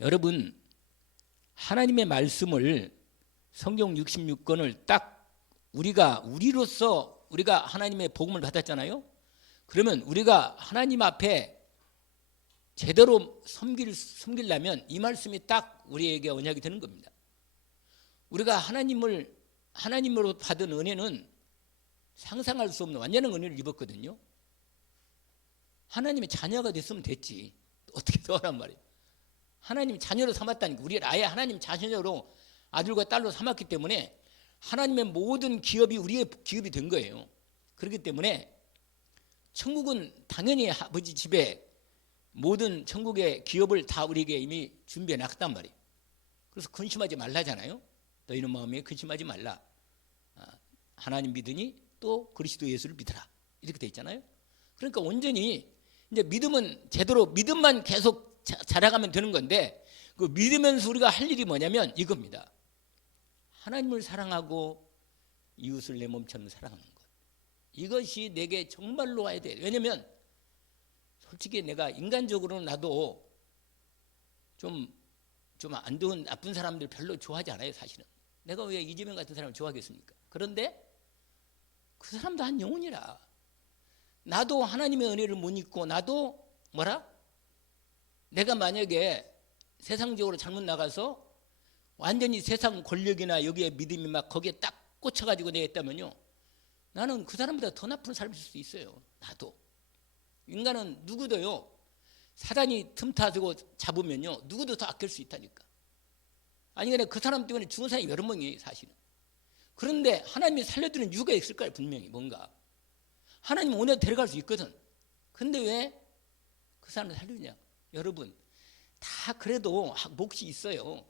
여러분, 하나님의 말씀을 성경 66권을 딱 우리로서 우리가 하나님의 복음을 받았잖아요. 그러면 우리가 하나님 앞에 제대로 섬기려면 이 말씀이 딱 우리에게 언약이 되는 겁니다. 우리가 하나님으로 받은 은혜는 상상할 수 없는 완전한 은혜를 입었거든요. 하나님의 자녀가 됐으면 됐지. 어떻게 더 하란 말이에요. 하나님 자녀로 삼았다니까. 우리를 아예 하나님 자녀로 아들과 딸로 삼았기 때문에 하나님의 모든 기업이 우리의 기업이 된 거예요. 그렇기 때문에 천국은 당연히 아버지 집에 모든 천국의 기업을 다 우리에게 이미 준비해 놨단 말이에요. 그래서 근심하지 말라잖아요. 너희는 마음에 근심하지 말라. 하나님 믿으니 또 그리스도 예수를 믿으라. 이렇게 돼 있잖아요. 그러니까 온전히 이제 믿음은 제대로 믿음만 계속 자라가면 되는 건데, 그 믿으면서 우리가 할 일이 뭐냐면 이겁니다. 하나님을 사랑하고 이웃을 내 몸처럼 사랑하는 것. 이것이 내게 정말로 와야 돼. 왜냐면 솔직히 내가 인간적으로는 나도 좀 안 좋은 나쁜 사람들 별로 좋아하지 않아요. 사실은 내가 왜 이재명 같은 사람을 좋아하겠습니까? 그런데 그 사람도 한 영혼이라. 나도 하나님의 은혜를 못 잊고, 나도 내가 만약에 세상적으로 잘못 나가서 완전히 세상 권력이나 여기에 믿음이 막 거기에 딱 꽂혀가지고 내가 했다면요, 나는 그 사람보다 더 나쁜 사람일 수도 있어요. 나도. 인간은 누구도요, 사단이 틈타고 잡으면요, 누구도 더 아낄 수 있다니까. 아니, 그래, 그 사람 때문에 죽은 사람이 여러 명이에요, 사실은. 그런데 하나님이 살려드리는 이유가 있을 거예요, 분명히. 뭔가 하나님 오늘 데려갈 수 있거든. 근데 왜 그 사람을 살리냐? 여러분, 다 그래도 몫이 있어요.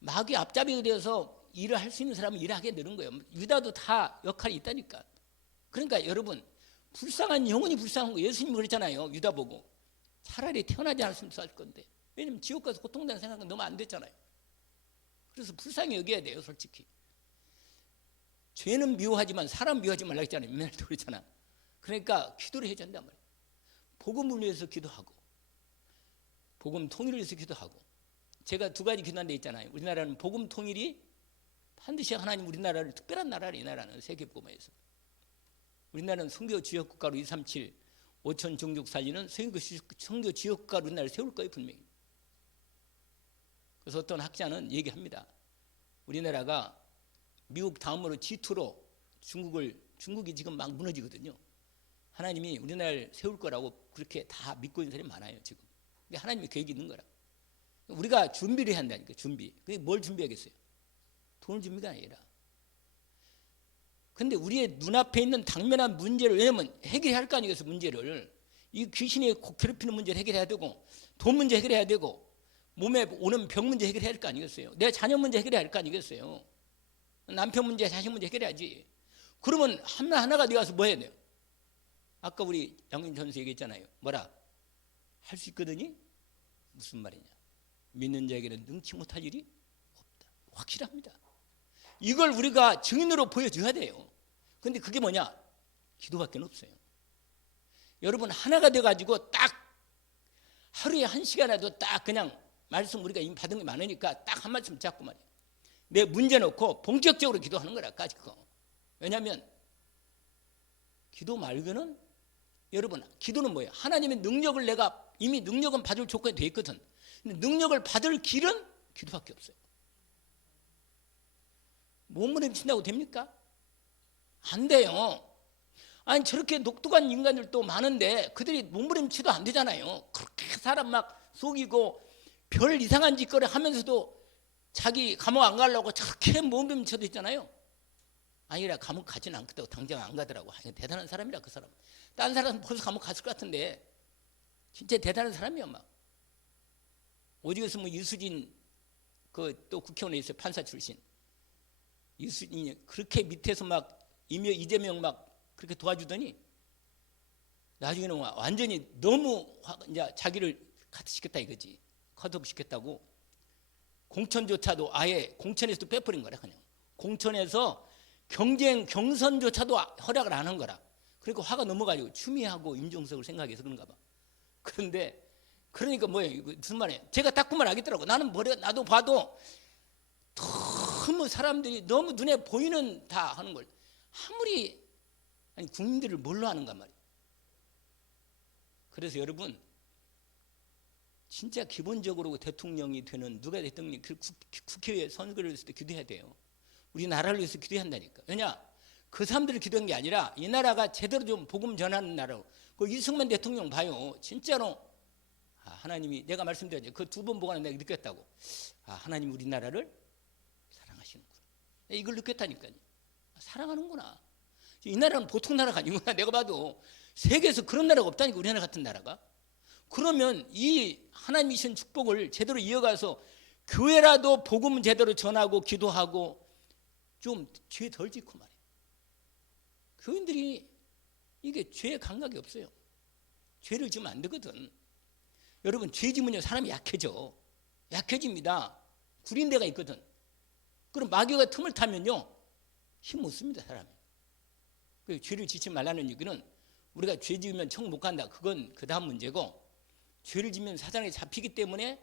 마귀 앞잡이가 되어서 일을 할 수 있는 사람은 일을 하게 되는 거예요. 유다도 다 역할이 있다니까. 그러니까 여러분, 불쌍한 영혼이 불쌍한 거, 예수님이 그랬잖아요. 유다 보고 차라리 태어나지 않았으면 쌀 건데. 왜냐면 지옥 가서 고통당하는 생각은 너무 안 됐잖아요. 그래서 불쌍히 여겨야 돼요, 솔직히. 죄는 미워하지만 사람 미워하지 말라 했잖아요. 맨날 그랬잖아. 그러니까 기도를 해야 된단 말이에요. 복음을 위해서 기도하고, 복음 통일을 위해서 기도하고. 제가 두 가지 기도한 데 있잖아요. 우리나라는 복음 통일이 반드시 하나님 우리나라를 특별한 나라를, 이 나라는 세계복음에서. 우리나라는 선교 지역국가로 237 5천 종족 살리는 선교 지역국가로 우리나라를 세울 거예요, 분명히. 그래서 어떤 학자는 얘기합니다. 우리나라가 미국 다음으로 G2로 중국이 지금 막 무너지거든요. 하나님이 우리나라를 세울 거라고 그렇게 다 믿고 있는 사람이 많아요, 지금. 근데 하나님이 계획이 있는 거라. 우리가 준비를 해야 한다니까, 준비. 그게 뭘 준비하겠어요? 돈을 준비가 아니라. 근데 우리의 눈앞에 있는 당면한 문제를, 왜냐면 해결해야 할 거 아니겠어요, 문제를. 이 귀신이 괴롭히는 문제를 해결해야 되고, 돈 문제 해결해야 되고, 몸에 오는 병 문제 해결해야 할 거 아니겠어요? 내 자녀 문제 해결해야 할 거 아니겠어요? 남편 문제, 자식 문제 해결해야지. 그러면 하나가 어디 가서 뭐 해야 돼요? 아까 우리 양민 전수 얘기했잖아요. 할 수 있거든요? 무슨 말이냐? 믿는 자에게는 능치 못할 일이 없다. 확실합니다. 이걸 우리가 증인으로 보여줘야 돼요. 근데 그게 뭐냐? 기도밖에 없어요. 여러분, 하나가 돼가지고 딱 하루에 1시간이라도 딱 그냥 말씀, 우리가 이미 받은 게 많으니까 딱 한 말씀 잡고 말이에요. 내 문제 놓고 본격적으로 기도하는 거라까지 그거. 왜냐하면 기도 말고는, 여러분, 기도는 뭐예요? 하나님의 능력을, 내가 이미 능력은 받을 조건이 돼 있거든. 근데 능력을 받을 길은 기도밖에 없어요. 몸부림친다고 됩니까? 안 돼요. 아니, 저렇게 독특한 인간들도 많은데 그들이 몸부림치도 안 되잖아요. 그렇게 사람 막 속이고 별 이상한 짓거리 하면서도 자기 감옥 안 가려고 저렇게 몸부림쳐도 있잖아요. 아니라 감옥 가지는 않겠다고 당장 안 가더라고. 대단한 사람이라, 그 사람. 딴 사람은 벌써 감옥 갔을 것 같은데 진짜 대단한 사람이야. 막 오직에서 이수진 또 국회의원에 있어요, 판사 출신. 이수진이 그렇게 밑에서 막 이재명 막 그렇게 도와주더니 나중에는 완전히 너무 이제 자기를 카트시켰다 이거지. 컷업 시켰다고. 공천조차도 아예 공천에서도 빼버린 거라. 그냥 공천에서 경선조차도 허락을 안 한 거라. 그러니까 화가 넘어가지고 추미애하고 임종석을 생각해서 그런가 봐. 그런데 그러니까 뭐예요? 이거 무슨 말이에요? 제가 딱 보면 알겠더라고. 나는 머리가 나도 봐도 너무 사람들이 너무 눈에 보이는 다 하는 걸 아무리 아니 국민들을 뭘로 하는가 말이에요. 그래서 여러분 진짜 기본적으로 대통령이 되는 누가 대통령이 국회에 선거를 했을 때 기도해야 돼요. 우리나라를 위해서 기도해야 한다니까. 왜냐? 그 사람들을 기도한 게 아니라 이 나라가 제대로 좀 복음 전하는 나라로. 그 이승만 대통령 봐요. 진짜로 하나님이 내가 말씀드렸죠. 그 두 번 보고 내가 느꼈다고. 하나님 우리나라를 사랑하시는구나. 이걸 느꼈다니까요. 사랑하는구나. 이 나라는 보통 나라가 아니구나. 내가 봐도 세계에서 그런 나라가 없다니까. 우리나라 같은 나라가. 그러면 이 하나님이 주신 축복을 제대로 이어가서 교회라도 복음 제대로 전하고 기도하고 좀 죄 덜 짓고 말이에요. 교인들이 이게 죄의 감각이 없어요. 죄를 지으면 안 되거든. 여러분 죄 지으면요 사람이 약해져. 약해집니다. 구린 데가 있거든. 그럼 마귀가 틈을 타면요 힘 못 씁니다 사람이. 그 죄를 짓지 말라는 얘기는 우리가 죄 지으면 청 못 간다. 그건 그 다음 문제고 죄를 지으면 사단에 잡히기 때문에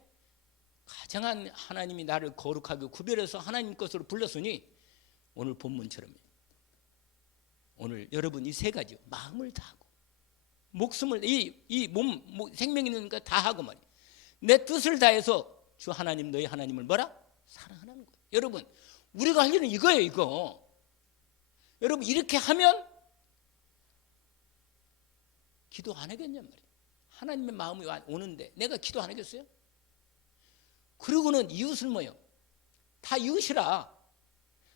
가장한 하나님이 나를 거룩하게 구별해서 하나님 것으로 불렀으니 오늘 본문처럼 오늘 여러분 이 세 가지요. 마음을 다하고 목숨을 이 몸 생명 있는 거 다 하고 말이에요. 내 뜻을 다해서 주 하나님 너희 하나님을 뭐라? 사랑하는 거예요. 여러분 우리가 할 일은 이거예요. 이거 여러분 이렇게 하면 기도 안 하겠냔 말이에요. 하나님의 마음이 오는데 내가 기도 안 하겠어요? 그리고는 이웃을 뭐요? 다 이웃이라.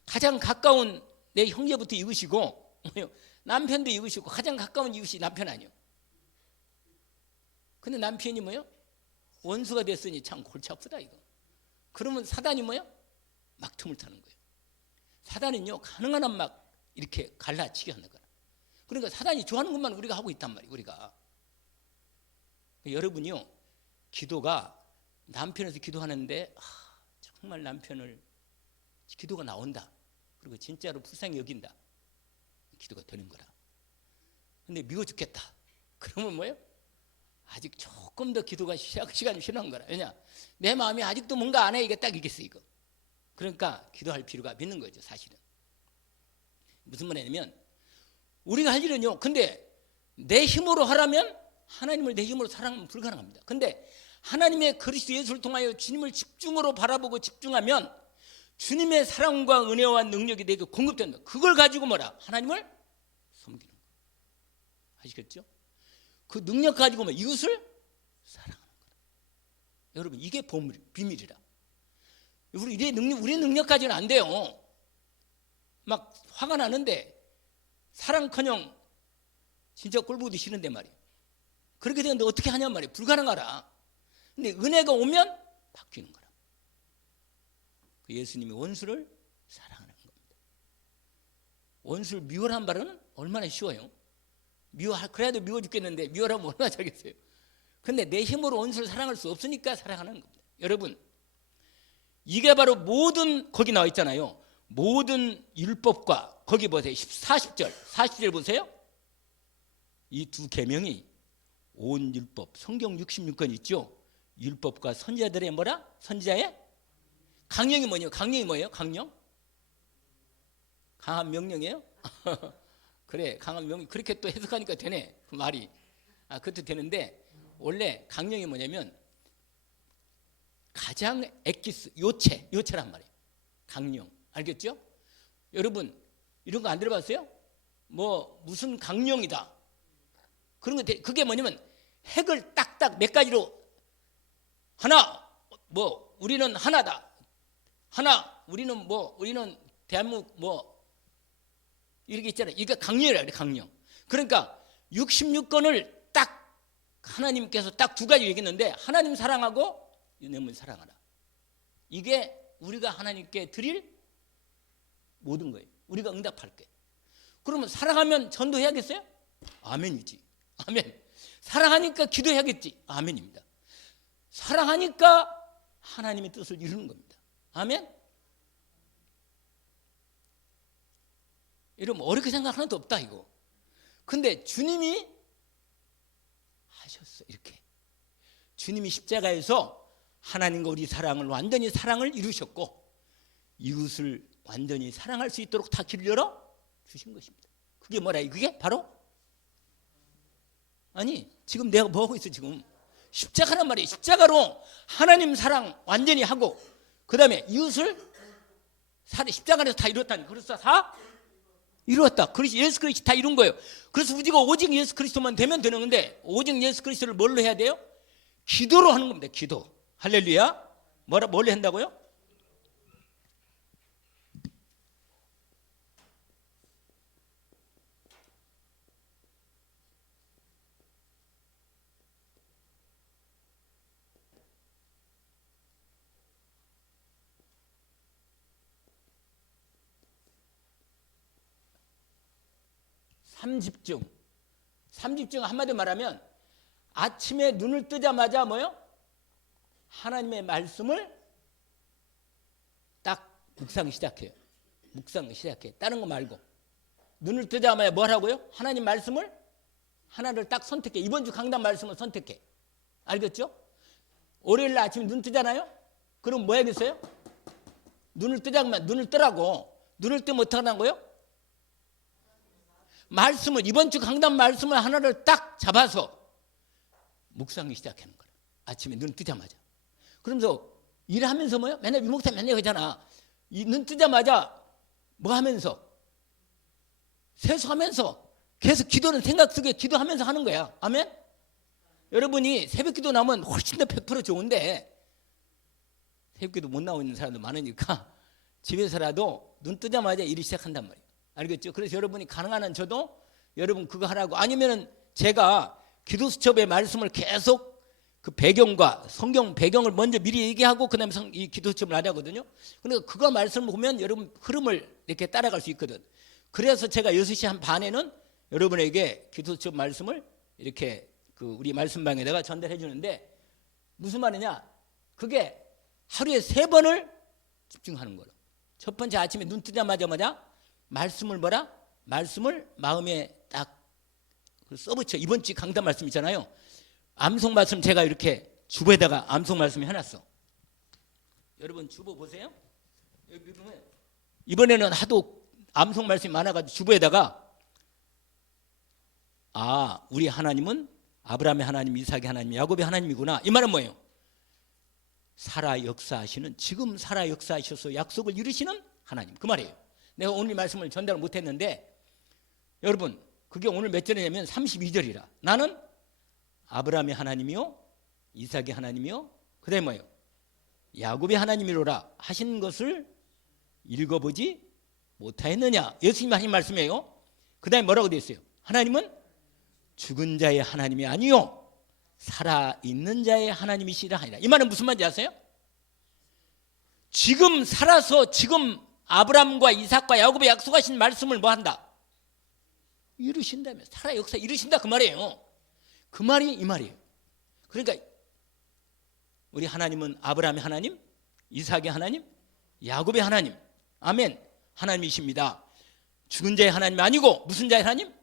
가장 가까운 내 형제부터 이웃이고 뭐요? 남편도 이웃이고 가장 가까운 이웃이 남편 아니요. 근데 남편이 뭐요? 원수가 됐으니 참 골치 아프다 이거. 그러면 사단이 뭐요? 막 틈을 타는 거예요. 사단은요 가능한 한 막 이렇게 갈라치게 하는 거라. 그러니까 사단이 좋아하는 것만 우리가 하고 있단 말이에요. 우리가 여러분이요 기도가 남편에서 기도하는데 정말 남편을 기도가 나온다. 그리고 진짜로 불쌍히 여긴다. 기도가 되는 거라. 근데 미워 죽겠다. 그러면 뭐예요? 아직 조금 더 기도가 시간이 필요한 거라. 왜냐? 내 마음이 아직도 뭔가 안 해. 이게 딱 이겠어 이거. 그러니까 기도할 필요가 있는 거죠 사실은. 무슨 말이냐면 우리가 할 일은요. 근데 내 힘으로 하라면 하나님을 내 힘으로 사랑하면 불가능합니다. 근데 하나님의 그리스도 예수를 통하여 주님을 집중으로 바라보고 집중하면 주님의 사랑과 은혜와 능력이 내게 공급된다. 그걸 가지고 뭐라? 하나님을 섬기는 거. 아시겠죠? 그 능력 가지고 뭐 이웃을 사랑하는 거다. 여러분 이게 비밀이라. 우리의 능력까지는 안 돼요. 막 화가 나는데 사랑커녕 진짜 꼴보기 싫은데 말이에요. 그렇게 되는데 어떻게 하냔 말이에요. 불가능하라. 근데 은혜가 오면 바뀌는 거라. 예수님이 원수를 사랑하는 겁니다. 원수를 미워하는 말은 얼마나 쉬워요. 그래도 미워 죽겠는데 미워하면 얼마나 잘겠어요. 근데 내 힘으로 원수를 사랑할 수 없으니까 사랑하는 겁니다. 여러분 이게 바로 모든 거기 나와 있잖아요. 모든 율법과 거기 보세요. 40절 보세요. 이 두 계명이 온 율법 성경 66권 있죠. 율법과 선지자들의 뭐라? 선지자의 강령이 뭐예요? 강령이 뭐예요? 강령? 강한 명령이에요? 그래 강한 명령. 그렇게 또 해석하니까 되네 그 말이. 그것도 되는데 원래 강령이 뭐냐면 가장 엑기스 요체란 말이에요. 강령 알겠죠? 여러분 이런 거 안 들어봤어요? 뭐 무슨 강령이다 그런 거 그게 뭐냐면 핵을 딱딱 몇 가지로 하나 뭐 우리는 하나다 하나 우리는 대한민국 뭐 이렇게 있잖아요. 이게 강령이라 그래 강령. 그러니까 66권을 딱 하나님께서 딱 두 가지 얘기했는데 하나님 사랑하고 내물 사랑하라. 이게 우리가 하나님께 드릴 모든 거예요. 우리가 응답할게. 그러면 사랑하면 전도해야겠어요? 아멘이지. 아멘. 사랑하니까 기도해야겠지. 아멘입니다. 사랑하니까 하나님의 뜻을 이루는 겁니다. 아멘. 여러분 어렵게 생각 하나도 없다 이거. 근데 주님이 하셨어 이렇게. 주님이 십자가에서 하나님과 우리 사랑을 완전히 사랑을 이루셨고 이웃을 완전히 사랑할 수 있도록 다 길을 열어 주신 것입니다. 그게 뭐라? 그게 바로 아니 지금 내가 뭐 하고 있어? 지금 십자가란 말이에요. 십자가로 하나님 사랑 완전히 하고 그 다음에 이웃을 십자가 안에서 다 이뤘다니. 그래서 다 이루었다. 그래서 예수 그리스도 다 이룬 거예요. 그래서 우리가 오직 예수 그리스도만 되면 되는 건데 오직 예수 그리스도를 뭘로 해야 돼요? 기도로 하는 겁니다. 기도. 할렐루야. 뭘로 한다고요? 삼집중. 삼집중 한마디로 말하면 아침에 눈을 뜨자마자 뭐요? 하나님의 말씀을 딱 묵상 시작해요. 묵상 시작해. 다른 거 말고. 눈을 뜨자마자 뭘 하고요? 하나님 말씀을 하나를 딱 선택해. 이번 주 강단 말씀을 선택해. 알겠죠? 월요일 날 아침에 눈 뜨잖아요? 그럼 뭐 해야겠어요? 눈을 뜨자마자 눈을 뜨라고. 눈을 뜨면 어떻게 하는 거예요? 말씀을 이번 주 강단 말씀을 하나를 딱 잡아서 묵상이 시작하는 거예요. 아침에 눈 뜨자마자. 그러면서 일하면서 뭐요? 맨날 유목사 맨날 하잖아. 눈 뜨자마자 뭐 하면서 세수하면서 계속 기도는 생각 속에 기도하면서 하는 거야. 아멘? 여러분이 새벽기도 나오면 훨씬 더 100% 좋은데 새벽기도 못 나오고 있는 사람도 많으니까 집에서라도 눈 뜨자마자 일을 시작한단 말이에요. 알겠죠? 그래서 여러분이 가능한 한 저도 여러분 그거 하라고 아니면은 제가 기도 수첩의 말씀을 계속 그 배경과 성경 배경을 먼저 미리 얘기하고 그다음에 이 기도 수첩을 하자거든요. 그러니까 그거 말씀을 보면 여러분 흐름을 이렇게 따라갈 수 있거든. 그래서 제가 6시 한 반에는 여러분에게 기도 수첩 말씀을 이렇게 그 우리 말씀방에다가 전달해 주는데 무슨 말이냐? 그게 하루에 3번을 집중하는 거로. 첫 번째 아침에 눈 뜨자마자 말씀을 뭐라? 말씀을 마음에 딱 써붙여. 이번 주 강단 말씀 있잖아요. 암송 말씀 제가 이렇게 주보에다가 암송 말씀 해놨어. 여러분 주보 보세요. 여기 보면 이번에는 하도 암송 말씀이 많아가지고 주보에다가 우리 하나님은 아브라함의 하나님, 이삭의 하나님, 야곱의 하나님이구나. 이 말은 뭐예요? 살아 역사하시는 지금 살아 역사하셔서 약속을 이루시는 하나님. 그 말이에요. 내가 오늘 말씀을 전달을 못했는데 여러분 그게 오늘 몇 절이냐면 32절이라. 나는 아브라함의 하나님이요 이삭의 하나님이요 그 다음에 뭐예요? 야곱의 하나님이로라 하신 것을 읽어보지 못하였느냐. 예수님이 하신 말씀이에요. 그 다음에 뭐라고 되어 있어요? 하나님은 죽은 자의 하나님이 아니요 살아있는 자의 하나님이시라 하니라. 이 말은 무슨 말인지 아세요? 지금 살아서 지금 아브라함과 이삭과 야곱의 약속하신 말씀을 뭐 한다? 이루신다며. 살아 역사 이루신다 그 말이에요. 그 말이 이 말이에요. 그러니까 우리 하나님은 아브라함의 하나님, 이삭의 하나님, 야곱의 하나님, 아멘 하나님이십니다. 죽은 자의 하나님이 아니고 무슨 자의 하나님?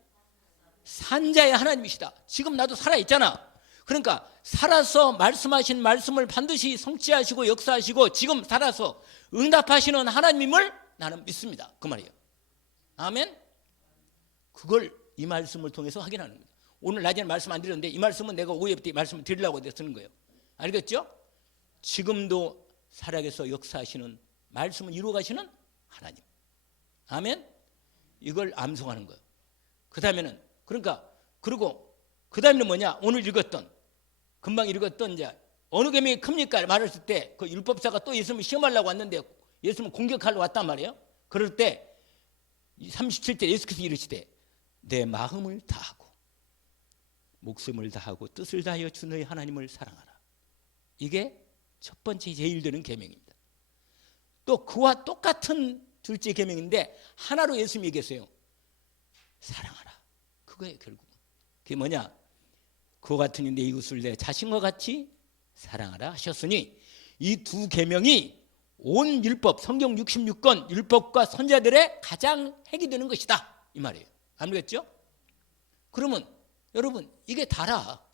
산 자의 하나님이시다. 지금 나도 살아있잖아. 그러니까 살아서 말씀하신 말씀을 반드시 성취하시고 역사하시고 지금 살아서 응답하시는 하나님임을 나는 믿습니다. 그 말이에요. 아멘. 그걸 이 말씀을 통해서 확인하는 거예요. 오늘 낮에는 말씀 안 드렸는데 이 말씀은 내가 오후에 말씀을 드리려고 쓰는 거예요. 알겠죠? 지금도 살아계서 역사하시는 말씀을 이루어가시는 하나님. 아멘. 이걸 암송하는 거예요. 그 다음에는 그러니까 그리고 그 다음에는 뭐냐? 오늘 읽었던 금방 읽었던 이제 어느 계명이 큽니까? 말했을 때 그 율법사가 또 예수님을 시험하려고 왔는데 예수님을 공격하러 왔단 말이에요. 그럴 때 37절 예수께서 이르시되 내 마음을 다하고 목숨을 다하고 뜻을 다하여 주 너의 하나님을 사랑하라. 이게 첫 번째 제일 드는 계명입니다. 또 그와 똑같은 둘째 계명인데 하나로 예수님이 얘기했어요. 사랑하라. 그거예요 결국은. 그게 뭐냐? 그와 같으니 내 이웃을 내 자신과 같이 사랑하라 하셨으니 이 두 계명이 온 율법 성경 66권 율법과 선자들의 가장 핵이 되는 것이다 이 말이에요. 알겠죠? 그러면 여러분 이게 다라.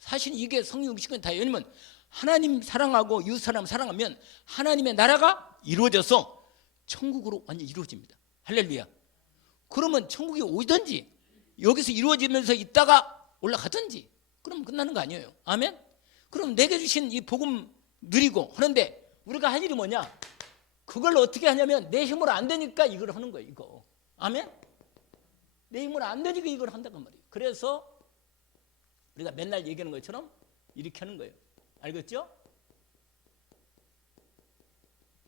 사실 이게 성령 의식은 다 왜냐면 하나님 사랑하고 이웃 사람 사랑하면 하나님의 나라가 이루어져서 천국으로 완전히 이루어집니다. 할렐루야. 그러면 천국이 오든지 여기서 이루어지면서 있다가 올라가든지 그럼 끝나는 거 아니에요. 아멘. 그럼 내게 주신 이 복음 누리고 하는데 우리가 할 일이 뭐냐? 그걸 어떻게 하냐면 내 힘으로 안 되니까 이걸 하는 거예요. 이거. 아멘. 내 힘으로 안 되니까 이걸 한다고 말이에요. 그래서 우리가 맨날 얘기하는 것처럼 이렇게 하는 거예요. 알겠죠?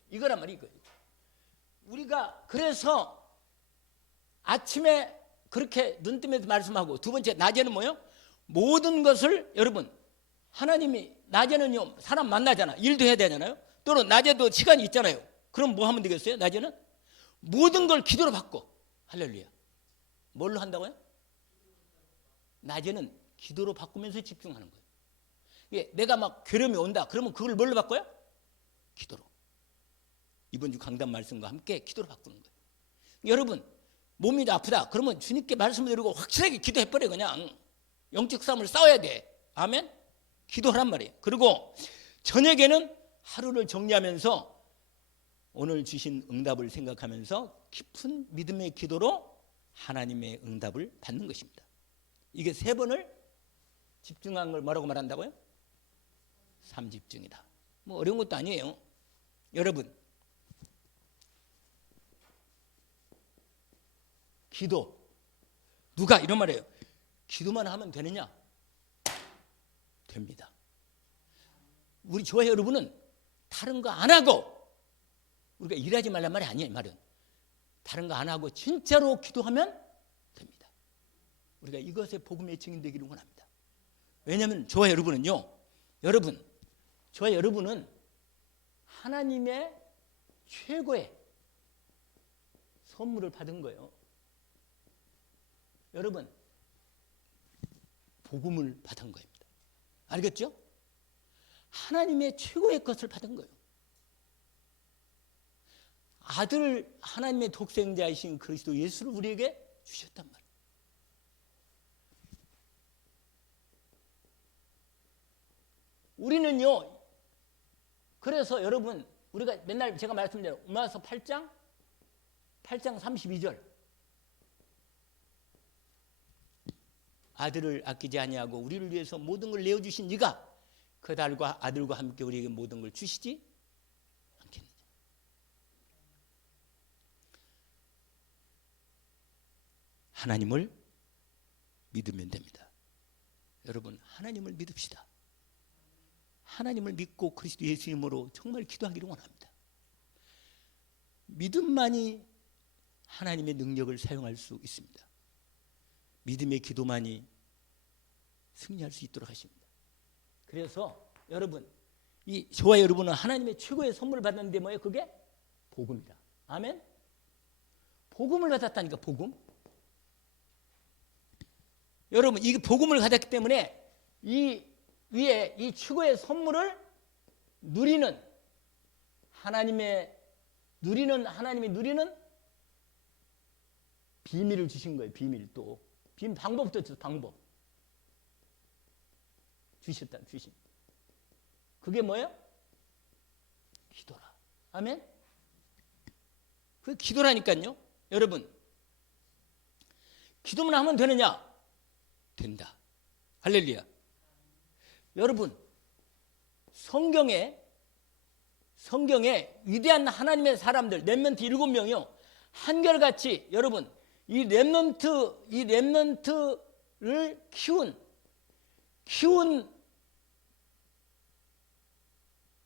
이거란 말이에요. 우리가 그래서 아침에 그렇게 눈 뜨면서 말씀하고 두 번째 낮에는 뭐예요? 모든 것을 여러분 하나님이 낮에는요 사람 만나잖아. 일도 해야 되잖아요. 또는 낮에도 시간이 있잖아요. 그럼 뭐 하면 되겠어요? 낮에는 모든 걸 기도로 받고. 할렐루야. 뭘로 한다고요? 낮에는 기도로 바꾸면서 집중하는 거예요. 예, 내가 막 괴로움이 온다. 그러면 그걸 뭘로 바꿔요? 기도로. 이번 주 강단 말씀과 함께 기도로 바꾸는 거예요. 여러분 몸이 아프다. 그러면 주님께 말씀을 드리고 확실하게 기도해버려. 그냥 영적 싸움을 싸워야 돼. 아멘. 기도하란 말이에요. 그리고 저녁에는 하루를 정리하면서 오늘 주신 응답을 생각하면서 깊은 믿음의 기도로 하나님의 응답을 받는 것입니다. 이게 세 번을 집중한 걸 뭐라고 말한다고요? 삼집중이다. 뭐 어려운 것도 아니에요. 여러분 기도 누가 이런 말이에요. 기도만 하면 되느냐? 됩니다. 우리 교회 여러분은 다른 거 안 하고 우리가 일하지 말란 말이 아니에요. 말은 다른 거 안 하고 진짜로 기도하면 됩니다. 우리가 이것의 복음의 증인되기를 원합니다. 왜냐하면 저와 여러분은요, 저와 여러분은 하나님의 최고의 선물을 받은 거예요. 여러분, 복음을 받은 겁니다. 알겠죠? 하나님의 최고의 것을 받은 거예요. 아들 하나님의 독생자이신 그리스도 예수를 우리에게 주셨단 말이에요. 우리는요, 그래서 여러분, 우리가 맨날 제가 말씀드린 로마서 8장 32절. 아들을 아끼지 아니하고 우리를 위해서 모든 걸 내어주신 이가 그 아들과 함께 우리에게 모든 걸 주시지 않겠느냐. 하나님을 믿으면 됩니다. 여러분, 하나님을 믿읍시다. 하나님을 믿고 그리스도 예수님으로 정말 기도하기를 원합니다. 믿음만이 하나님의 능력을 사용할 수 있습니다. 믿음의 기도만이 승리할 수 있도록 하십니다. 그래서 여러분, 저와 여러분은 하나님의 최고의 선물을 받았는데 뭐예요? 그게 복음이다. 아멘? 복음을 받았다니까, 복음. 여러분, 이 복음을 받았기 때문에 이 위에 이 최고의 선물을 누리는 하나님이 누리는 비밀을 주신 거예요. 비밀 또. 방법부터 주셨어요. 방법. 주신. 그게 뭐예요? 기도라. 아멘? 그게 기도라니까요. 여러분, 기도만 하면 되느냐? 된다. 할렐루야. 여러분, 성경에 위대한 하나님의 사람들 렘넌트 7명이요. 한결같이 여러분 이 렘넌트를 키운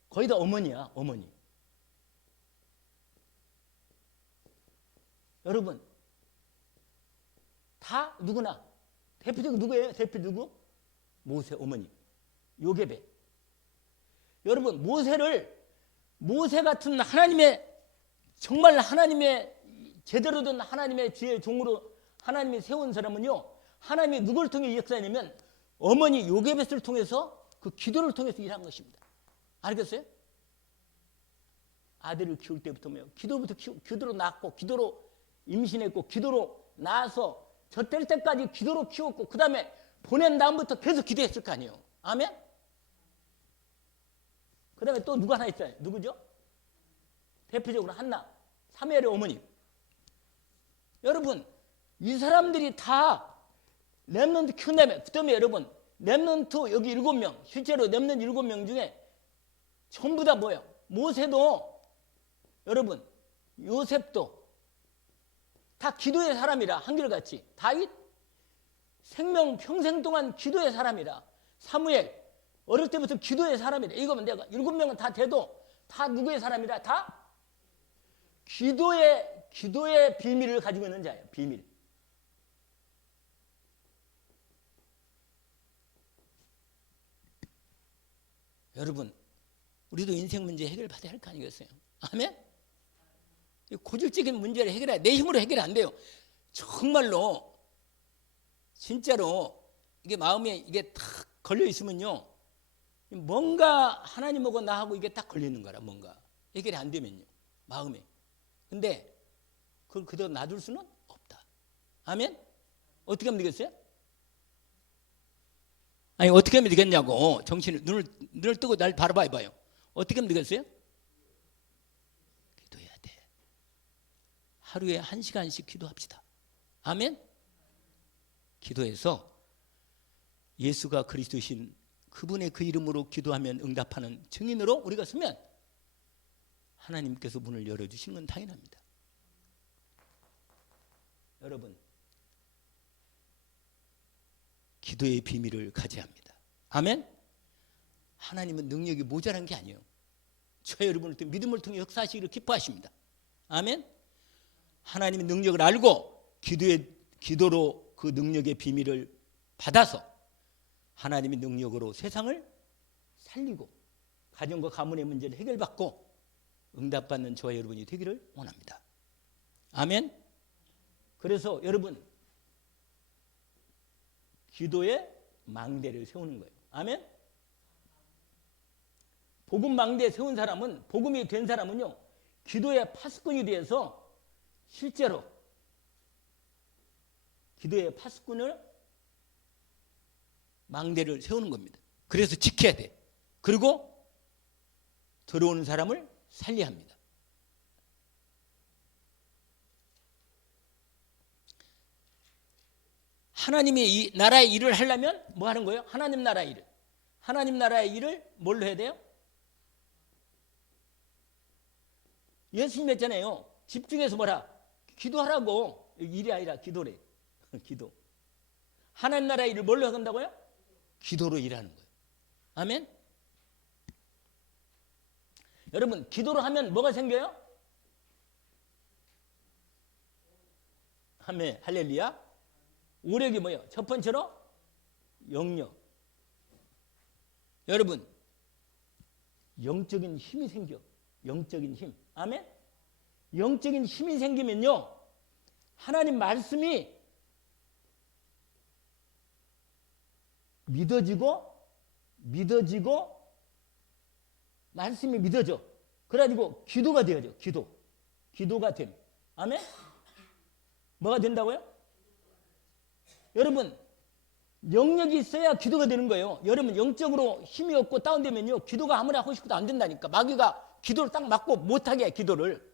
거의 다 어머니야. 어머니. 여러분 다 누구나 대표적 누구예요? 대표 누구? 모세 어머니 요게벳. 여러분 모세 같은 정말 하나님의 제대로 된 하나님의 지혜의 종으로 하나님이 세운 사람은요, 하나님이 누구를 통해 역사하냐면 어머니 요게벳을 통해서 그 기도를 통해서 일한 것입니다. 알겠어요? 아들을 키울 때부터 기도로 낳고 기도로 임신했고 기도로 낳아서 젖될 때까지 기도로 키웠고 그 다음에 보낸 다음부터 계속 기도했을 거 아니에요. 아멘? 그 다음에 또 누가 하나 있어요. 누구죠? 대표적으로 한나, 사무엘의 어머니. 여러분, 이 사람들이 다 렘넌트 키운다며. 그다음에 여러분, 렘넌트 여기 7명, 실제로 렘넌트 7명 중에 전부 다 뭐예요? 모세도, 여러분, 요셉도 다 기도의 사람이라. 한결같이 다윗 생명 평생 동안 기도의 사람이라. 사무엘 어릴 때부터 기도의 사람이라. 이거면 내가 7명은 다 돼도 다 누구의 사람이라? 다 기도의 비밀을 가지고 있는 자예요. 비밀. 여러분, 우리도 인생 문제 해결받아야 할 거 아니겠어요? 아멘? 고질적인 문제를 해결해야, 내 힘으로 해결 안 돼요. 정말로 진짜로 이게 마음에 이게 탁 걸려 있으면요, 뭔가 하나님하고 나하고 이게 딱 걸리는 거라. 뭔가 해결이 안 되면요, 마음에. 근데 그걸 그대로 놔둘 수는 없다. 아멘? 어떻게 하면 되겠어요? 아니, 어떻게 하면 되겠냐고. 정신을, 눈을 뜨고 날 바라봐봐요. 어떻게 하면 되겠어요? 기도해야 돼. 하루에 1시간씩 기도합시다. 아멘? 기도해서 예수가 그리스도신 그분의 그 이름으로 기도하면 응답하는 증인으로 우리가 서면 하나님께서 문을 열어주시는 건 당연합니다. 여러분, 기도의 비밀을 가져야 합니다. 아멘? 하나님은 능력이 모자란 게 아니에요. 저 여러분을 통해 믿음을 통해 역사하시기를 기뻐하십니다. 아멘? 하나님의 능력을 알고 기도로 그 능력의 비밀을 받아서 하나님의 능력으로 세상을 살리고 가정과 가문의 문제를 해결받고 응답받는 저와 여러분이 되기를 원합니다. 아멘? 그래서 여러분, 기도의 망대를 세우는 거예요. 아멘? 복음 망대에 세운 사람은, 복음이 된 사람은요, 기도의 파수꾼이 되어서 실제로 기도의 파수꾼을 망대를 세우는 겁니다. 그래서 지켜야 돼. 그리고 들어오는 사람을 살려야 합니다. 하나님의 이 나라의 일을 하려면 뭐 하는 거예요? 하나님 나라의 일을. 하나님 나라의 일을 뭘로 해야 돼요? 예수님 했잖아요. 집중해서 뭐라? 기도하라고. 일이 아니라 기도래. 기도. 하나님 나라의 일을 뭘로 한다고요? 기도로 일하는 거예요. 아멘? 여러분, 기도로 하면 뭐가 생겨요? 아멘. 할렐루야. 오력이 뭐예요? 첫 번째로 영력. 여러분, 영적인 힘이 생겨. 영적인 힘. 아멘? 영적인 힘이 생기면요, 하나님 말씀이 믿어지고 말씀이 믿어져. 그래가지고 기도가 되어져. 기도가 됨. 아멘? 뭐가 된다고요? 여러분, 영역이 있어야 기도가 되는 거예요. 여러분, 영적으로 힘이 없고 다운되면요, 기도가 아무리 하고 싶어도 안 된다니까. 마귀가 기도를 딱 막고 못하게 해, 기도를.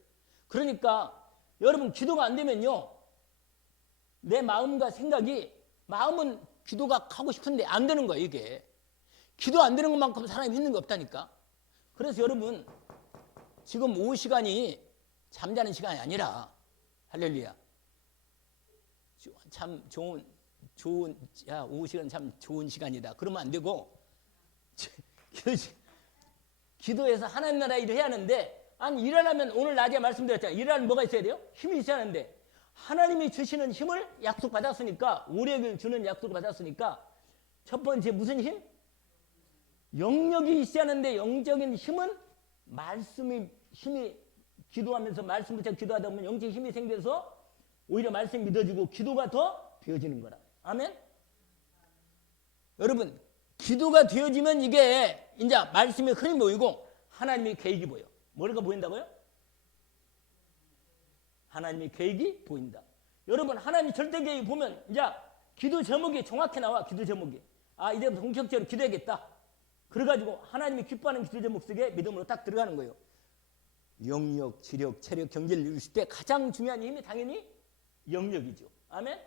그러니까 여러분, 기도가 안 되면요, 내 마음과 생각이, 마음은 기도가 하고 싶은데 안 되는 거예요. 이게 기도 안 되는 것만큼 사람이 있는 게 없다니까. 그래서 여러분, 지금 오후 시간이 잠자는 시간이 아니라, 할렐루야, 참 좋은 오후 시간 참 좋은 시간이다 그러면 안 되고, 기도해서 하나님 나라 일을 해야 하는데, 아니, 일하려면 오늘 낮에 말씀드렸잖아요. 일하려면 뭐가 있어야 돼요? 힘이 있어야 하는데, 하나님이 주시는 힘을 약속받았으니까, 오력을 주는 약속을 받았으니까, 첫 번째 무슨 힘? 영역이 있어야 하는데, 영적인 힘은 힘이 기도하면서 말씀 붙여 기도하다 보면 영적인 힘이 생겨서 오히려 말씀이 믿어지고 기도가 더 되어지는 거라. 아멘? 여러분, 기도가 되어지면 이게 이제 말씀의 흐름이 보이고 하나님의 계획이 보여. 뭐가 보인다고요? 하나님의 계획이 보인다. 여러분, 하나님 절대 계획이 보면 이제 기도 제목이 정확히 나와. 기도 제목이 아, 이제부터 본격적으로 기도해야겠다. 그래가지고 하나님이 기뻐하는 기도 제목 속에 믿음으로 딱 들어가는 거예요. 영역, 지력, 체력, 경제를 이루실 때 가장 중요한 힘이 당연히 영역이죠. 아멘?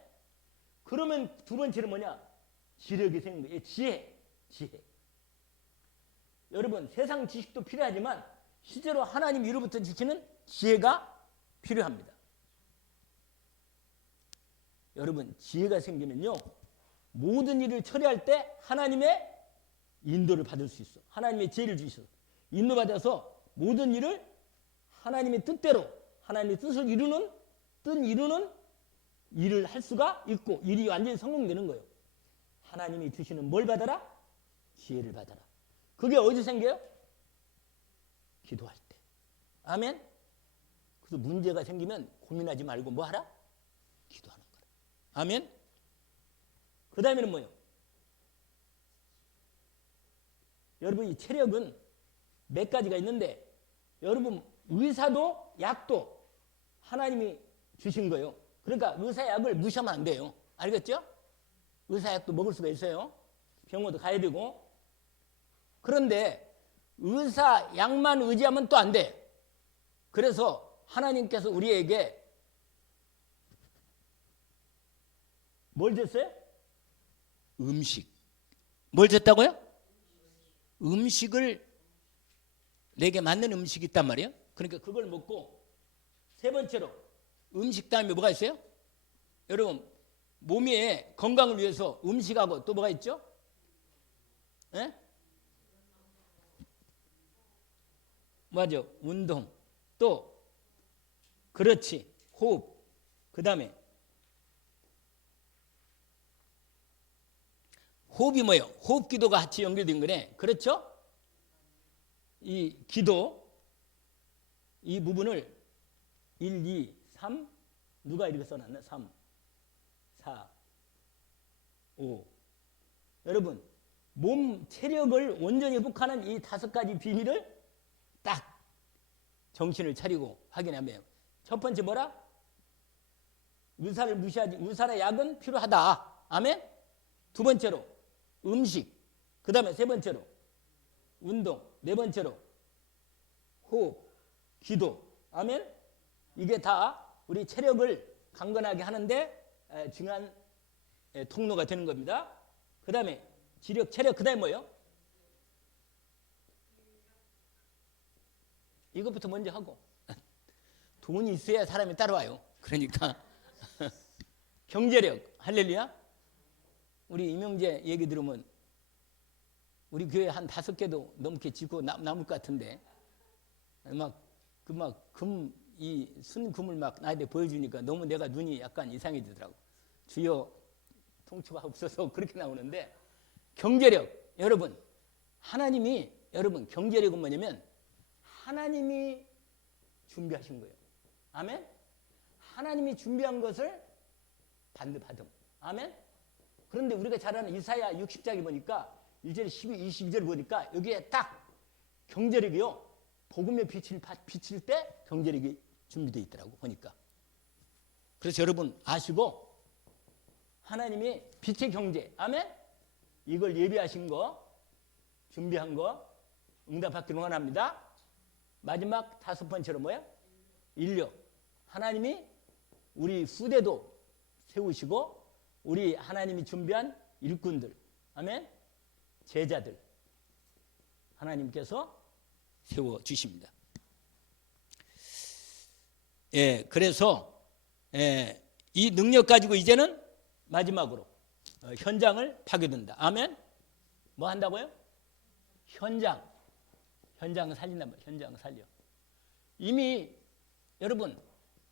그러면 두 번째는 뭐냐? 지력이 생긴 거예요. 지혜. 여러분, 세상 지식도 필요하지만 실제로 하나님 위로부터 주시는 지혜가 필요합니다. 여러분, 지혜가 생기면요, 모든 일을 처리할 때 하나님의 인도를 받을 수 있어. 하나님의 지혜를 주셔서 인도받아서 모든 일을 하나님의 뜻대로, 하나님의 뜻을 이루는 일을 할 수가 있고 일이 완전히 성공되는 거예요. 하나님이 주시는 뭘 받아라? 지혜를 받아라. 그게 어디서 생겨요? 기도할 때. 아멘? 그래서 문제가 생기면 고민하지 말고 뭐 하라? 기도하는 거라. 아멘? 그 다음에는 뭐예요? 여러분, 이 체력은 몇 가지가 있는데, 여러분, 의사도 약도 하나님이 주신 거예요. 그러니까 의사약을 무시하면 안 돼요. 알겠죠? 의사약도 먹을 수가 있어요. 병원도 가야 되고. 그런데 의사약만 의지하면 또 안 돼. 그래서 하나님께서 우리에게 뭘 줬어요? 음식. 뭘 줬다고요? 음식을, 내게 맞는 음식이 있단 말이에요. 그러니까 그걸 먹고, 세 번째로 음식 다음에 뭐가 있어요? 여러분, 몸의 건강을 위해서 음식하고 또 뭐가 있죠? 예? 맞아, 운동. 또 그렇지, 호흡. 그 다음에 호흡이 뭐예요? 호흡 기도가 같이 연결된 거네. 그렇죠? 이 기도, 이 부분을 1, 2, 3, 누가 이렇게 써놨나? 3, 4, 5. 여러분, 몸 체력을 온전히 회복하는 이 5가지 비밀을 딱 정신을 차리고 확인하면, 첫 번째 뭐라? 의사를 무시하지, 의사의 약은 필요하다. 아멘? 두 번째로 음식, 그 다음에 세 번째로 운동, 네 번째로 호흡, 기도. 아멘? 이게 다 우리 체력을 강건하게 하는데 중요한 통로가 되는 겁니다. 그 다음에 지력, 체력, 그 다음에 뭐예요? 이것부터 먼저 하고. 돈이 있어야 사람이 따라와요. 그러니까 경제력, 할렐루야. 우리 이명재 얘기 들으면 우리 교회 한 5개도 넘게 짓고 남을 것 같은데, 이 순금을 막 나한테 보여주니까 너무 내가 눈이 약간 이상해지더라고. 주여 통치가 없어서 그렇게 나오는데, 경제력, 여러분, 하나님이, 여러분, 경제력은 뭐냐면 하나님이 준비하신 거예요. 아멘? 하나님이 준비한 것을 받음. 아멘? 그런데 우리가 잘 아는 이사야 60장에 보니까 1절, 12, 22절 보니까 여기에 딱 경제력이요, 복음의 빛을 비칠 때 경제력이 준비되어 있더라고 보니까. 그래서 여러분 아시고, 하나님이 빛의 경제, 아멘? 이걸 예비하신 거, 준비한 거 응답받기를 원합니다. 마지막 5번째로 뭐야? 인력. 하나님이 우리 후대도 세우시고, 우리 하나님이 준비한 일꾼들, 아멘? 제자들 하나님께서 세워주십니다. 예, 그래서 이 능력 가지고 이제는 마지막으로 현장을 파괴된다. 아멘? 뭐 한다고요? 현장 살린단 말이에요. 현장 살려. 이미 여러분,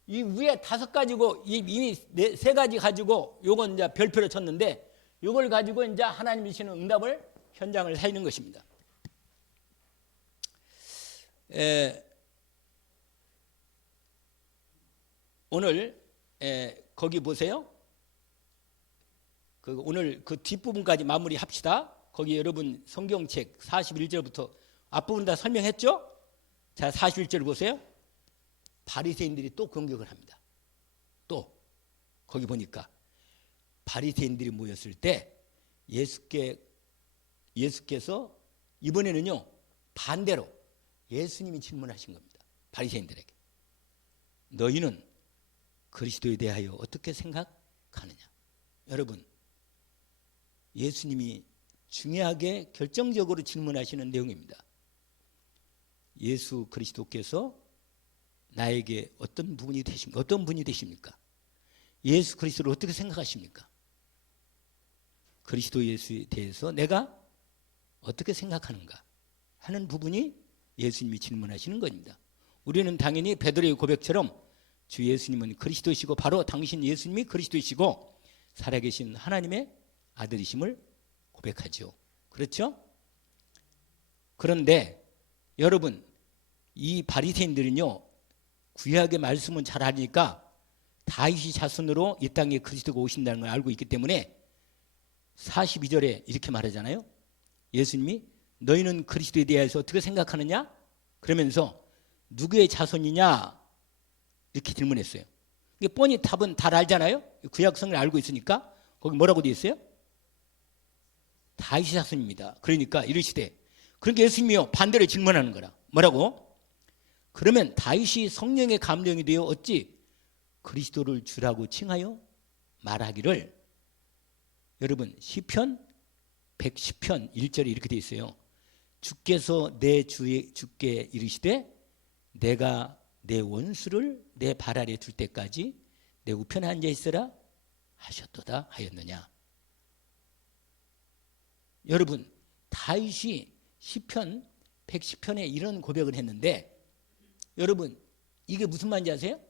이 위에 5가지고 이미 3가지 가지고 요건 이제 별표를 쳤는데, 요걸 가지고 이제 하나님이 주시는 응답을, 현장을 살리는 것입니다. 오늘 거기 보세요. 오늘 그 뒷부분까지 마무리합시다. 거기 여러분 성경책 41절부터 앞부분 다 설명했죠? 자, 41절 보세요. 바리새인들이 또 공격을 합니다. 또 거기 보니까 바리새인들이 모였을 때 예수께 예수께서 이번에는요 반대로 예수님이 질문하신 겁니다. 바리새인들에게 너희는 그리스도에 대하여 어떻게 생각하느냐. 여러분, 예수님이 중요하게 결정적으로 질문하시는 내용입니다. 예수 그리스도께서 나에게 어떤 분이 되십니까? 어떤 분이 되십니까? 예수 그리스도를 어떻게 생각하십니까? 그리스도 예수에 대해서 내가 어떻게 생각하는가 하는 부분이 예수님이 질문하시는 겁니다. 우리는 당연히 베드로의 고백처럼 주 예수님은 그리스도이시고 바로 당신 예수님이 그리스도이시고 살아계신 하나님의 아들이심을 고백하죠. 그렇죠? 그런데 여러분, 이 바리새인들은요 구약의 말씀은 잘 아니까 다윗의 자손으로 이 땅에 그리스도가 오신다는 걸 알고 있기 때문에 42절에 이렇게 말하잖아요. 예수님이 너희는 그리스도에 대해서 어떻게 생각하느냐? 그러면서 누구의 자손이냐? 이렇게 질문했어요. 이게 뻔히 답은 다 알잖아요. 구약성을 알고 있으니까 거기 뭐라고 되어 있어요? 다윗의 자손입니다. 그러니까 이르시되, 그러니까 예수님이요 반대로 질문하는 거라. 뭐라고? 그러면 다윗이 성령의 감동이 되어 어찌 그리스도를 주라고 칭하여 말하기를. 여러분, 시편 110편 1절에 이렇게 되어 있어요. 주께서 내 주께 이르시되 내가 내 원수를 내 발 아래 둘 때까지 내 우편에 앉아 있으라 하셨도다 하였느냐. 여러분, 다윗이 시편 110편에 이런 고백을 했는데, 여러분 이게 무슨 말인지 아세요?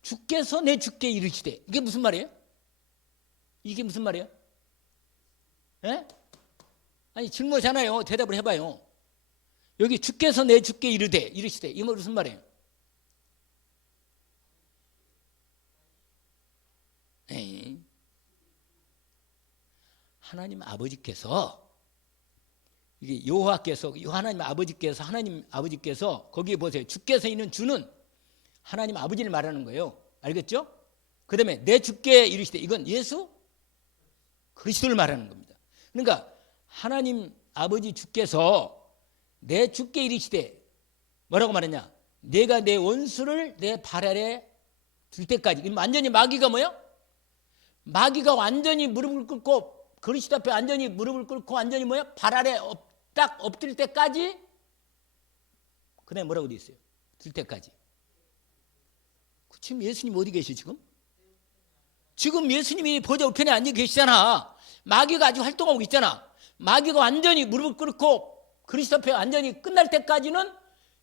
주께서 내 주께 이르시되, 이게 무슨 말이에요? 이게 무슨 말이에요? 예? 아니 질문하잖아요. 대답을 해봐요. 여기 주께서 내 주께 이르시되 이 말 무슨 말이에요? 에이. 하나님 아버지께서, 이게 여호와께서, 하나님 아버지께서 거기에 보세요. 주께서 있는 주는 하나님 아버지를 말하는 거예요. 알겠죠? 그 다음에 내 주께 이르시되, 이건 예수 그리스도를 말하는 겁니다. 그러니까 하나님 아버지 주께서 내 주께 이르시되 뭐라고 말하냐? 내가 내 원수를 내 발 아래 둘 때까지. 완전히 마귀가 뭐예요? 마귀가 완전히 무릎을 꿇고 그리스도 앞에 완전히 무릎을 꿇고 완전히 뭐예요? 발 아래 딱 엎드릴 때까지. 그 다음에 뭐라고 되어 있어요? 들 때까지. 지금 예수님 어디 계시 지금? 지금 예수님이 보좌 우편에 앉아 계시잖아. 마귀가 아직 활동하고 있잖아. 마귀가 완전히 무릎을 꿇고 그리스도 앞에 완전히 끝날 때까지는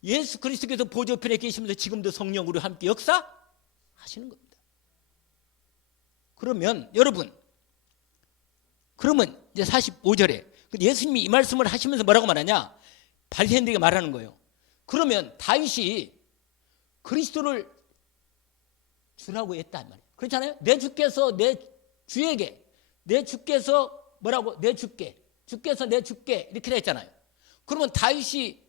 예수 그리스도께서 보좌 우편에 계시면서 지금도 성령으로 함께 역사하시는 겁니다. 그러면 여러분, 그러면 이제 45절에 예수님이 이 말씀을 하시면서 뭐라고 말하냐? 바리새인들에게 말하는 거예요. 그러면 다윗이 그리스도를 주라고 했단 말이에요. 그렇잖아요. 내 주께서 내 주에게, 내 주께서 뭐라고? 내 주께서 내 주께 이렇게 했잖아요. 그러면 다윗이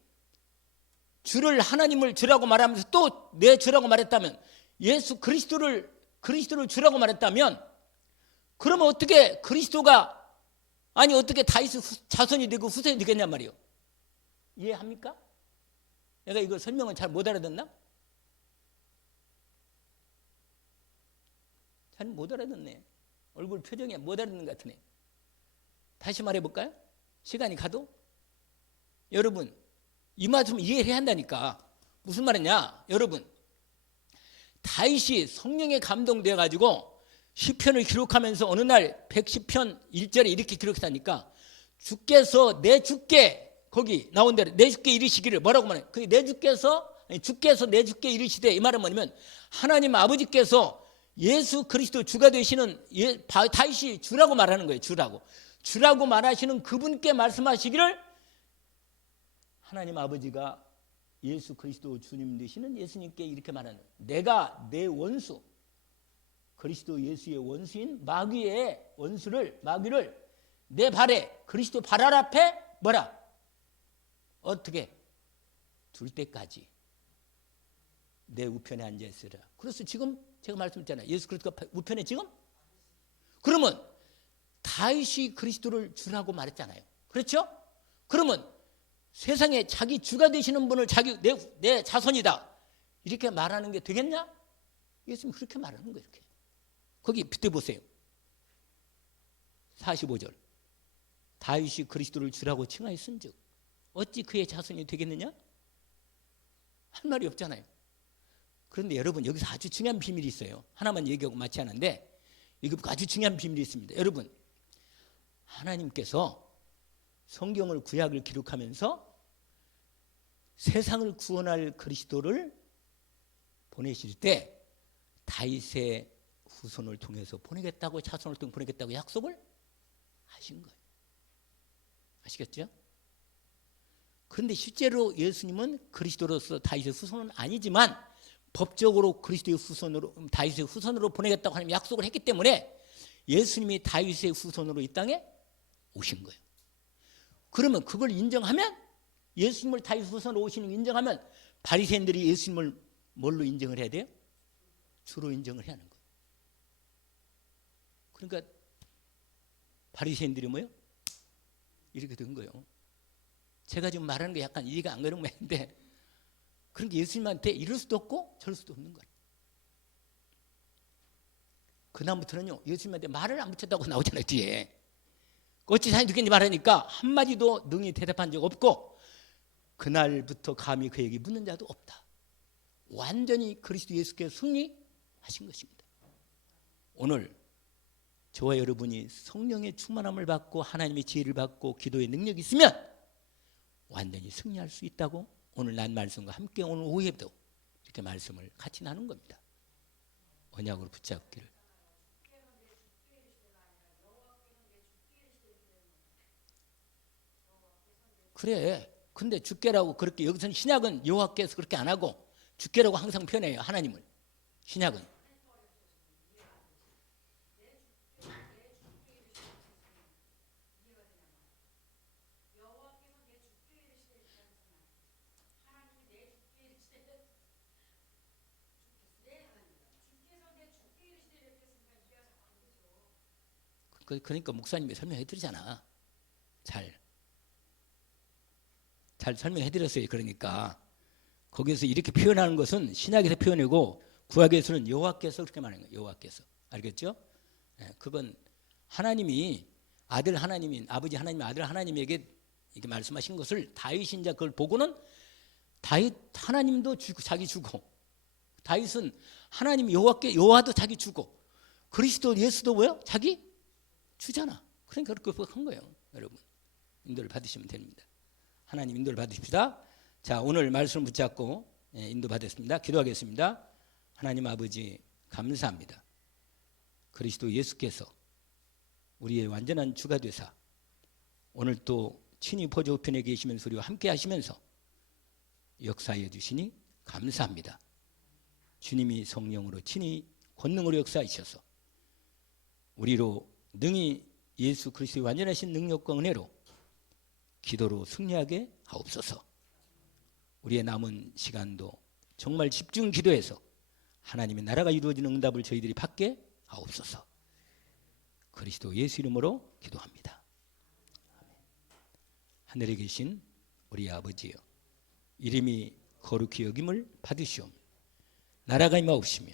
주를, 하나님을 주라고 말하면서 또 내 주라고 말했다면, 예수 그리스도를 주라고 말했다면, 그러면 어떻게 그리스도가, 아니 어떻게 다윗의 자손이 되고 후손이 되겠냔 말이에요. 이해합니까? 내가 이거 설명을 잘 못 알아듣나? 잘 못 알아듣네. 얼굴 표정이 못 알아듣는 것 같으네. 다시 말해볼까요? 시간이 가도? 여러분, 이 말씀 이해해야 한다니까. 무슨 말이냐? 여러분, 다윗이 성령에 감동되어 가지고 시편을 기록하면서 어느 날 110편 1절에 이렇게 기록했다니까. 주께서 내 주께, 거기 나온 대로 내 주께 이르시기를 뭐라고 말해? 그 내 주께서 내 주께 이르시되, 이 말은 뭐냐면 하나님 아버지께서 예수 그리스도 주가 되시는 다윗이 주라고 말하는 거예요. 주라고 말하시는 그분께 말씀하시기를, 하나님 아버지가 예수 그리스도 주님 되시는 예수님께 이렇게 말하는 거예요. 내가 내 원수, 그리스도 예수의 원수인 마귀의 마귀를 내 발에, 그리스도 발 앞에 뭐라? 어떻게? 둘 때까지 내 우편에 앉아 있으라. 그래서 지금 제가 말씀드렸잖아요. 예수 그리스도가 우편에 지금? 그러면 다윗이 그리스도를 주라고 말했잖아요. 그렇죠? 그러면 세상에 자기 주가 되시는 분을 내 자손이다 이렇게 말하는 게 되겠냐? 예수님 그렇게 말하는 거예요. 이렇게. 거기 빗대 보세요. 45절. 다윗이 그리스도를 주라고 칭하였은즉 어찌 그의 자손이 되겠느냐? 할 말이 없잖아요. 그런데 여러분 여기서 아주 중요한 비밀이 있어요. 하나만 얘기하고 마치 하는데 이거 아주 중요한 비밀이 있습니다. 여러분 하나님께서 성경을 구약을 기록하면서 세상을 구원할 그리스도를 보내실 때 다윗의 후손을 통해서 보내겠다고 자손을 통해 보내겠다고 약속을 하신 거예요. 아시겠죠? 그런데 실제로 예수님은 그리스도로서 다윗의 후손은 아니지만 법적으로 그리스도의 후손으로 다윗의 후손으로 보내겠다고 하나님 약속을 했기 때문에 예수님이 다윗의 후손으로 이 땅에 오신 거예요. 그러면 그걸 인정하면 예수님을 다윗 후손으로 오시는 걸 인정하면 바리새인들이 예수님을 뭘로 인정을 해야 돼요? 주로 인정을 해야 하는 거예요. 그러니까 바리새인들이 뭐예요? 이렇게 된 거예요. 제가 지금 말하는 게 약간 이해가 안 가는 말인데 그런 게 예수님한테 이럴 수도 없고 저럴 수도 없는 거예요. 그다음부터는요 예수님한테 말을 안 붙였다고 나오잖아요. 뒤에 어찌 사람이 듣겠는지 말하니까 한마디도 능히 대답한 적 없고 그날부터 감히 그에게 묻는 자도 없다. 완전히 그리스도 예수께서 승리하신 것입니다. 오늘 저와 여러분이 성령의 충만함을 받고 하나님의 지혜를 받고 기도의 능력이 있으면 완전히 승리할 수 있다고 오늘 난 말씀과 함께 오늘 오후에도 이렇게 말씀을 같이 나눈 겁니다. 언약으로 붙잡기를. 그래. 근데 주께라고 그렇게 여기서는 신약은 여호와께서 그렇게 안 하고 주께라고 항상 표현해요. 하나님을. 신약은. 그러니까 목사님이 설명해 드리잖아. 잘 설명해 드렸어요. 그러니까 거기서 이렇게 표현하는 것은 신약에서 표현이고 구약에서는 여호와께서 그렇게 말하는 거예요. 여호와께서. 알겠죠? 그건 하나님이 아들 하나님인 아버지 하나님 아들 하나님에게 이렇게 말씀하신 것을 다윗이 이제 그걸 보고는 다윗 하나님도 주고 자기 주고 다윗은 하나님 여호와도 자기 주고 그리스도 예수도 뭐요? 자기 주잖아. 그러니까 그렇게 한 거예요. 여러분 인도를 받으시면 됩니다. 하나님 인도를 받으십시다. 자, 오늘 말씀을 붙잡고 인도 받았습니다. 기도하겠습니다. 하나님 아버지 감사합니다. 그리스도 예수께서 우리의 완전한 주가 되사 오늘 또 친히 보좌 우편에 계시면서 우리와 함께 하시면서 역사해 주시니 감사합니다. 주님이 성령으로 친히 권능으로 역사하셔서 우리로 능히 예수 그리스도의 완전하신 능력과 은혜로 기도로 승리하게 하옵소서. 우리의 남은 시간도 정말 집중 기도해서 하나님의 나라가 이루어지는 응답을 저희들이 받게 하옵소서. 그리스도 예수 이름으로 기도합니다. 아멘. 하늘에 계신 우리 아버지여, 이름이 거룩히 여김을 받으시오며 나라가 임하옵시며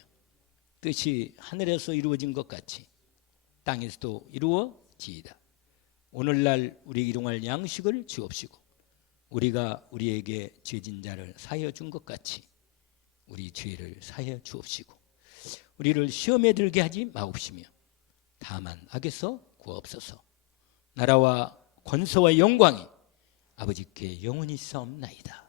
뜻이 하늘에서 이루어진 것 같이 땅에서도 이루어지이다. 오늘날 우리 일용할 양식을 주옵시고 우리가 우리에게 죄진 자를 사하여 준 것 같이 우리 죄를 사하여 주옵시고 우리를 시험에 들게 하지 마옵시며 다만 악에서 구하옵소서. 나라와 권세와 영광이 아버지께 영원히 싸움나이다.